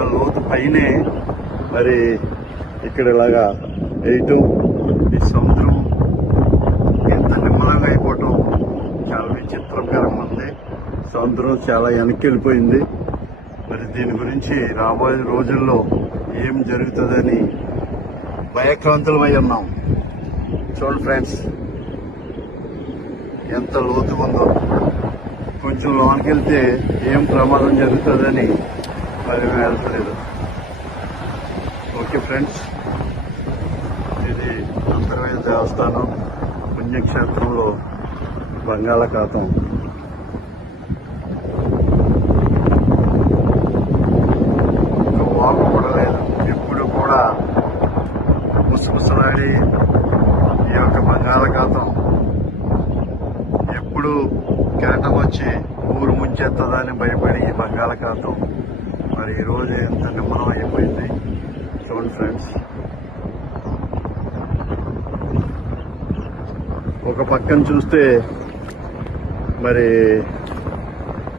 ఒక లోతు పైనే మరి ఇక్కడ ఇలాగా వేయటం, ఈ సముద్రం ఎంత నిమ్మలంగా అయిపోవటం చాలా విచిత్రకరంగా ఉంది. సముద్రం చాలా వెనక్కి వెళ్ళిపోయింది. మరి దీని గురించి రాబోయే రోజుల్లో ఏం జరుగుతుందని భయక్రాంతులమై ఉన్నాం. చూడండి ఫ్రెండ్స్, ఎంత లోతుగా ఉందో. కొంచెం లోనికి వెళ్తే ఏం ప్రమాదం జరుగుతుందని మరి మేము వెళ్తలేదు. ఓకే ఫ్రెండ్స్, ఇది అంతర్వేద దేవస్థానం పుణ్యక్షేత్రంలో బంగాళాఖాతం. ఒక వాపు కూడా లేదు. ఎప్పుడు కూడా ముసుముసలాడి ఈ యొక్క బంగాళాఖాతం ఎప్పుడు కేటం వచ్చి ఊరు ముంచెత్తదని భయపడి ఈ బంగాళాఖాతం మరి ఈరోజు ఎంత నిమ్మలం అయిపోయింది. చూడండి ఫ్రెండ్స్, ఒక పక్కన చూస్తే మరి